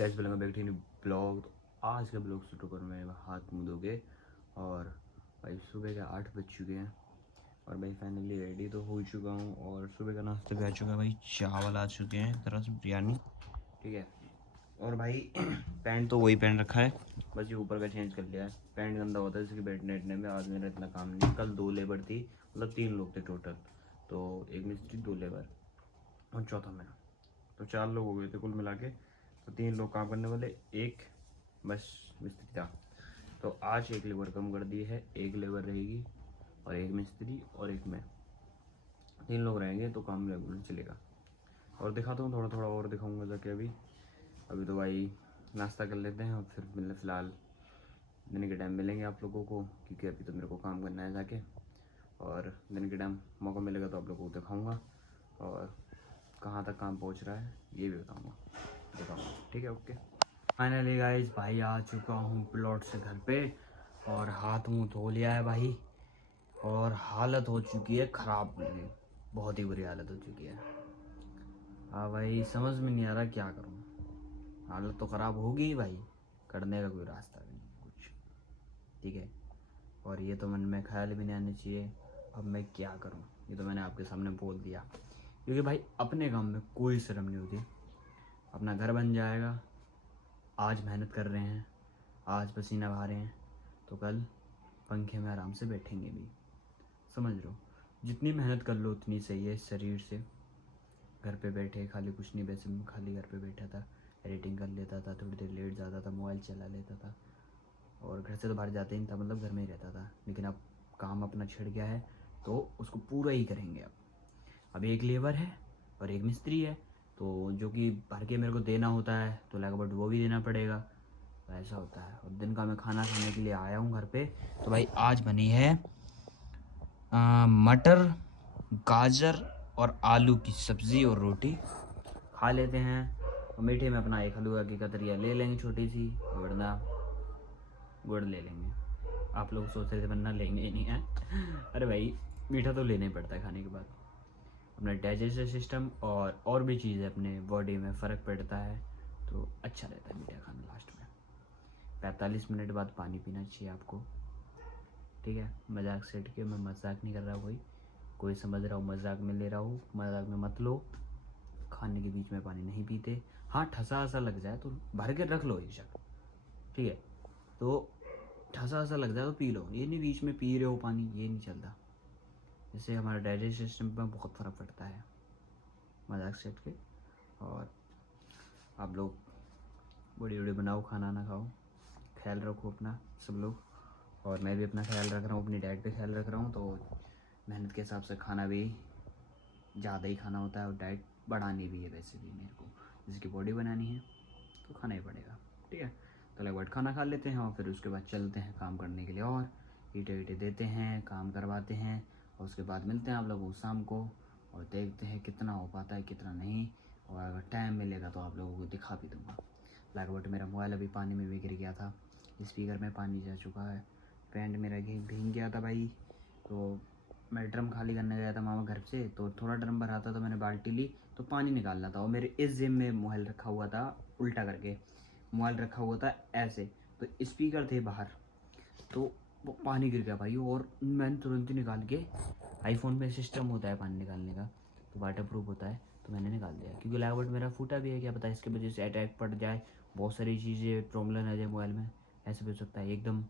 Guys welcome back to blog. तो आज का ब्लॉग शुरू करूँ मैं हाथ मुँह धो के। और भाई सुबह के 8 बज चुके हैं और भाई फाइनली रेडी तो हो चुका हूँ और सुबह का नाश्ता भी आ चुका है। भाई चावल आ चुके हैं, तरह से बिरयानी, ठीक है। और भाई पैंट तो वही पहन रखा है, बस ये ऊपर का चेंज कर लिया है। पैंट गंदा होता है इसके बैठने बैठने में। आज मेरा इतना काम नहीं, कल 2 लेबर थी, मतलब 3 लोग थे टोटल। तो एक मिस्त्री, 2 लेबर और चौथा मैं, तो 4 लोग हो गए थे कुल मिला के। तो 3 लोग काम करने वाले, एक बस मिस्त्री था। तो आज एक लेबर कम कर दी है, एक लेबर रहेगी और एक मिस्त्री और एक मैं, 3 लोग रहेंगे तो काम रेगुलर चलेगा। और दिखाता हूँ, थोड़ा थोड़ा और दिखाऊंगा जाके। अभी तो भाई नाश्ता कर लेते हैं और फिर मिलने फ़िलहाल दिन के टाइम मिलेंगे आप लोगों को, क्योंकि अभी तो मेरे को काम करना है जाके। और दिन के टाइम मौका मिलेगा तो आप लोगों को दिखाऊँगा और कहाँ तक काम पहुँच रहा है ये भी दिखाऊँगा, ठीक है। ओके, फाइनली गाइस भाई आ चुका हूँ प्लॉट से घर पे और हाथ मुंह धो लिया है भाई। और हालत हो चुकी है ख़राब, मेरी बहुत ही बुरी हालत हो चुकी है। हाँ भाई, समझ में नहीं आ रहा क्या करूँ। हालत तो ख़राब होगी ही भाई, करने का कोई रास्ता भी नहीं कुछ, ठीक है। और ये तो मन में ख्याल भी नहीं आने चाहिए अब मैं क्या करूँ। ये तो मैंने आपके सामने बोल दिया, क्योंकि भाई अपने काम में कोई शर्म नहीं होती। अपना घर बन जाएगा, आज मेहनत कर रहे हैं, आज पसीना बहा रहे हैं, तो कल पंखे में आराम से बैठेंगे भी, समझ लो। जितनी मेहनत कर लो उतनी सही है शरीर से। घर पे बैठे खाली कुछ नहीं, वैसे मैं खाली घर पे बैठा था, एडिटिंग कर लेता था, थोड़ी देर लेट जाता था, मोबाइल चला लेता था और घर से तो बाहर जाते ही नहीं था, मतलब घर में ही रहता था। लेकिन अब काम अपना छिड़ गया है तो उसको पूरा ही करेंगे। अब एक लेबर है और एक मिस्त्री है, तो जो कि भर के मेरे को देना होता है, तो लगभग वो भी देना पड़ेगा, तो ऐसा होता है। और दिन का मैं खाना खाने के लिए आया हूँ घर पे। तो भाई आज बनी है मटर, गाजर और आलू की सब्ज़ी और रोटी, खा लेते हैं। और मीठे में अपना एक हलवा की कतरिया ले लेंगे छोटी सी, वरना गुड़ ले लेंगे। आप लोग सोच रहे थे वरना लेंगे ही नहीं है अरे भाई मीठा तो लेना ही पड़ता है खाने के बाद, अपना डाइजेस्टिव सिस्टम और भी चीज़ें अपने बॉडी में फ़र्क पड़ता है, तो अच्छा रहता है मीठा खाना। लास्ट में 45 मिनट बाद पानी पीना चाहिए आपको, ठीक है। मजाक से हट के, मैं मजाक नहीं कर रहा, कोई समझ रहा हो मजाक में ले रहा हूँ, मजाक में मत लो। खाने के बीच में पानी नहीं पीते। हाँ, ठसा ऐसा लग जाए तो भर के रख लो एक जग, ठीक है। तो ठसा ऐसा लग जाए तो पी लो, ये नहीं बीच में पी रहे हो पानी, ये नहीं चलता। इससे हमारा डाइजेस्टिव सिस्टम में बहुत फ़र्क पड़ता है, मजाक से हट के। और आप लोग बड़ी बड़ी बनाओ, खाना ना खाओ, ख्याल रखो अपना सब लोग। और मैं भी अपना ख्याल रख रहा हूँ, अपनी डाइट पे ख्याल रख रहा हूँ। तो मेहनत के हिसाब से खाना भी ज़्यादा ही खाना होता है और डाइट बढ़ानी भी है वैसे भी मेरे को, जिसकी बॉडी बनानी है तो खाना ही पड़ेगा, ठीक है। तो लगभग खाना खा लेते हैं और फिर उसके बाद चलते हैं काम करने के लिए, और ईंटे वीटे देते हैं, काम करवाते हैं। और उसके बाद मिलते हैं आप लोगों को शाम को और देखते हैं कितना हो पाता है कितना नहीं। और अगर टाइम मिलेगा तो आप लोगों को दिखा भी दूँगा। लगभग मेरा मोबाइल अभी पानी में भी गिर गया था, स्पीकर में पानी जा चुका है, पैंट मेरा भीग गया था भाई। तो मैं ड्रम खाली करने गया था मामा घर से, तो थोड़ा ड्रम भरा था तो मैंने बाल्टी ली तो पानी निकालना था, और मेरे इस जेब में मोबाइल रखा हुआ था, उल्टा करके मोबाइल रखा हुआ था ऐसे, तो स्पीकर थे बाहर, तो वो पानी गिर गया भाई। और मैंने तुरंत ही निकाल के, आईफोन में सिस्टम होता है पानी निकालने का, तो वाटर प्रूफ होता है, तो मैंने निकाल दिया। क्योंकि लैपटॉप मेरा फूटा भी है, क्या पता इसके वजह से अटैक पड़ जाए, बहुत सारी चीज़ें प्रॉब्लम आ जाए मोबाइल में, ऐसे भी हो सकता है। एकदम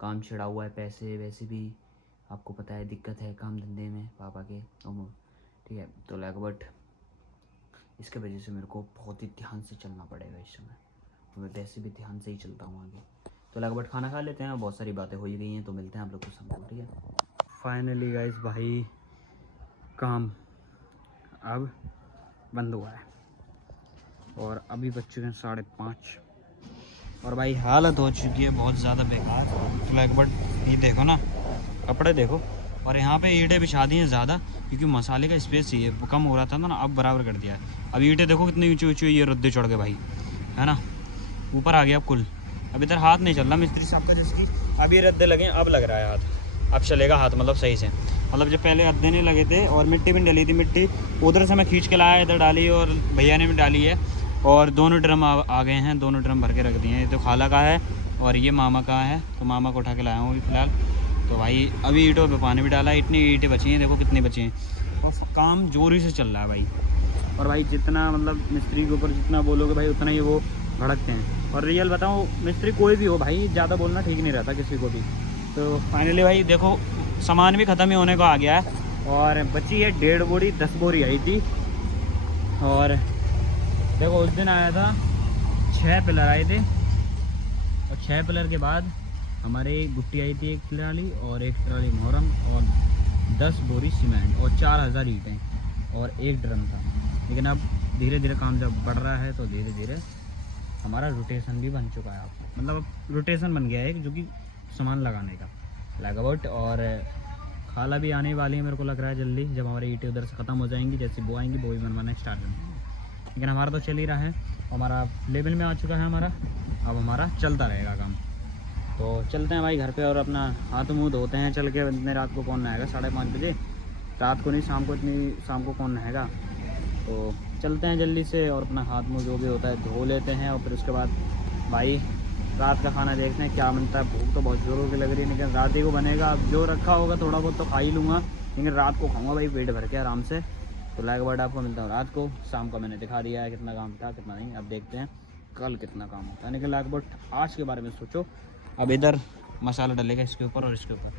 काम छिड़ा हुआ है, पैसे वैसे भी आपको पता है दिक्कत है काम धंधे में पापा के, ठीक है। तो लगभग इसके वजह से मेरे को बहुत ही ध्यान से चलना पड़ेगा इस समय, तो मैं वैसे भी ध्यान से ही चलता हूँ आगे। तो लगभग खाना खा लेते हैं, बहुत सारी बातें हो ही गई हैं, तो मिलते हैं आप लोग को शाम को, ठीक है। फाइनली गाइस भाई काम अब बंद हुआ है और अभी बज चुके हैं 5:30 और भाई हालत हो चुकी है बहुत ज़्यादा बेकार। तो लगभग ये देखो ना, कपड़े देखो, और यहाँ पे ईंटें बिछा दी हैं ज़्यादा, क्योंकि मसाले का स्पेस चाहिए, कम हो रहा था ना, अब बराबर कर दिया है। अब ईंटें देखो कितनी ऊँची ऊँची, ये रद्दे चढ़ गए भाई, है ना, ऊपर आ गया अब कुल। अब इधर हाथ नहीं चल रहा मिस्त्री साहब का, जिसकी अब ये रद्दे लगे, अब लग रहा है हाथ, अब चलेगा हाथ, मतलब सही से। मतलब जब पहले रद्दे नहीं लगे थे और मिट्टी भी डली थी, मिट्टी उधर से मैं खींच के लाया, इधर डाली और भैया ने भी डाली है, और दोनों ड्रम आ गए हैं, दोनों ड्रम भर के रख दिए हैं। ये तो खाला का है और ये मामा का है, तो मामा को उठा के लाया हूँ अभी फ़िलहाल। तो भाई अभी ईंटों पे पानी भी डाला है, इतनी ईंटें बची हैं, देखो कितनी बची हैं, और काम जोरी से चल रहा है भाई। और भाई जितना मतलब मिस्त्री के ऊपर जितना बोलोगे भाई उतना ही वो भड़कते हैं। और रियल बताऊँ, मिस्त्री कोई भी हो भाई, ज़्यादा बोलना ठीक नहीं रहता किसी को भी। तो फाइनली भाई देखो सामान भी ख़त्म ही होने को आ गया है, और बची है 1.5 बोरी, 10 बोरी आई थी। और देखो उस दिन आया था 6 पिलर आए थे, और 6 पिलर के बाद हमारे गुट्टी आई थी 1 ट्राली और 1 ट्राली मोहरम और 10 बोरी सीमेंट और 4000 ईंटें और 1 ड्रम था। लेकिन अब धीरे धीरे काम जब बढ़ रहा है तो धीरे धीरे हमारा रोटेशन भी बन चुका है। अब मतलब अब रोटेशन बन गया है एक, जो कि सामान लगाने का लगावट। और खाला भी आने वाली है मेरे को लग रहा है जल्दी, जब हमारी ईंटें उधर से ख़त्म हो जाएंगी, जैसे वो आएंगी वो भी बनवाना स्टार्ट कर देंगे। लेकिन हमारा तो चल ही रहा है, हमारा लेवल में आ चुका है हमारा, अब हमारा चलता रहेगा काम। तो चलते हैं भाई घर पे और अपना हाथ मुँह धोते हैं चल के। इतने रात को कौन नहाएगा, 5:30 बजे, रात को नहीं शाम को, इतनी शाम को कौन नहाएगा। तो चलते हैं जल्दी से और अपना हाथ मुँह जो भी होता है धो लेते हैं, और फिर उसके बाद भाई रात का खाना देखते हैं क्या बनता है। भूख तो बहुत ज़ोरों की लग रही है, लेकिन रात ही को बनेगा। अब जो रखा होगा थोड़ा बहुत तो खा ही लूँगा, लेकिन रात को खाऊँगा भाई पेट भर के आराम से। तो लाइक बर्ड आपको मिलता हूँ रात को। शाम का मैंने दिखा दिया है कितना काम था कितना नहीं, अब देखते हैं कल कितना काम होता है। लेकिन लाइक बर्ड आज के बारे में सोचो। अब इधर मसाला डलेगा इसके ऊपर और इसके ऊपर,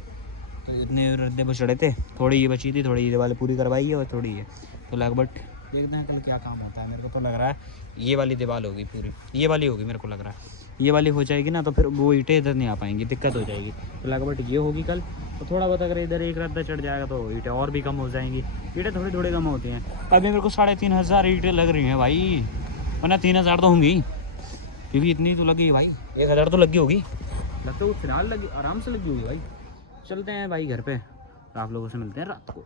तो इतने रद्दे पर चढ़े थे, थोड़ी ये बची थी, थोड़ी ये वाली पूरी करवाई है और थोड़ी ये। तो लगभग देखते हैं कल क्या काम होता है। मेरे को तो लग रहा है ये वाली दीवार होगी पूरी, ये वाली होगी मेरे को लग रहा है। ये वाली हो जाएगी ना तो फिर वो ईंटें इधर नहीं आ पाएंगी, दिक्कत हो जाएगी। तो लगभग ये होगी कल। तो थोड़ा बहुत अगर इधर एक रद्दा चढ़ जाएगा तो ईंटें और भी कम हो जाएंगी। ईंटें थोड़ी थोड़ी कम होती हैं। अभी मेरे को 3500 ईंटें लग रही हैं भाई, वरना 3000 तो होंगी, क्योंकि इतनी तो लगी है भाई, 1000 तो लगी होगी, लगता है फिलहाल लगी, आराम से लगी होगी भाई। चलते हैं भाई घर पे, आप लोगों से मिलते हैं रात को।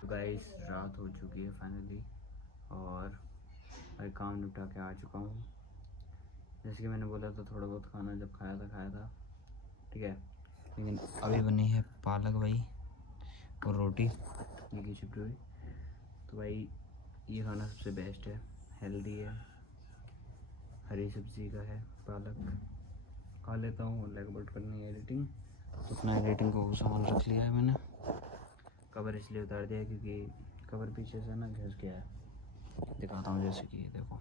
तो गाइस रात हो चुकी है फाइनली, और भाई काम निपटा के आ चुका हूँ। जैसे कि मैंने बोला था थोड़ा बहुत खाना जब खाया था ठीक है। लेकिन अभी बनी है पालक भाई और रोटी, ये की चिपड़ी हुई। तो भाई ये खाना सबसे बेस्ट है, हेल्दी है, हरी सब्जी का है, पालक खा लेता हूँ। लगभग करनी है एडिटिंग, अपना एडिटिंग को सामान रख लिया है मैंने। कवर इसलिए उतार दिया क्योंकि कवर पीछे से ना घिस गया है, दिखाता हूँ। जैसे कि ये देखो,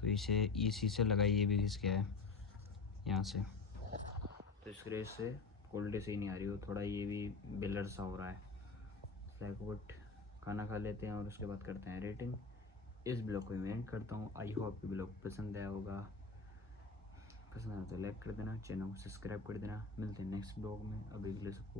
तो इसे इसी से लगाई, ये भी घिस गया है यहाँ से, तो इस रेस से क्वालिटी सही नहीं आ रही हो, थोड़ा ये भी बिलर सा हो रहा है। लगभग खाना खा लेते हैं और उसके बाद करते हैं एडिटिंग। इस ब्लॉग को मैं एंड करता हूँ। आई होप कि ब्लॉग पसंद आया होगा, पसंद आया तो लाइक कर देना, चैनल को सब्सक्राइब कर देना। मिलते हैं नेक्स्ट ब्लॉग में, अभी के लिए सब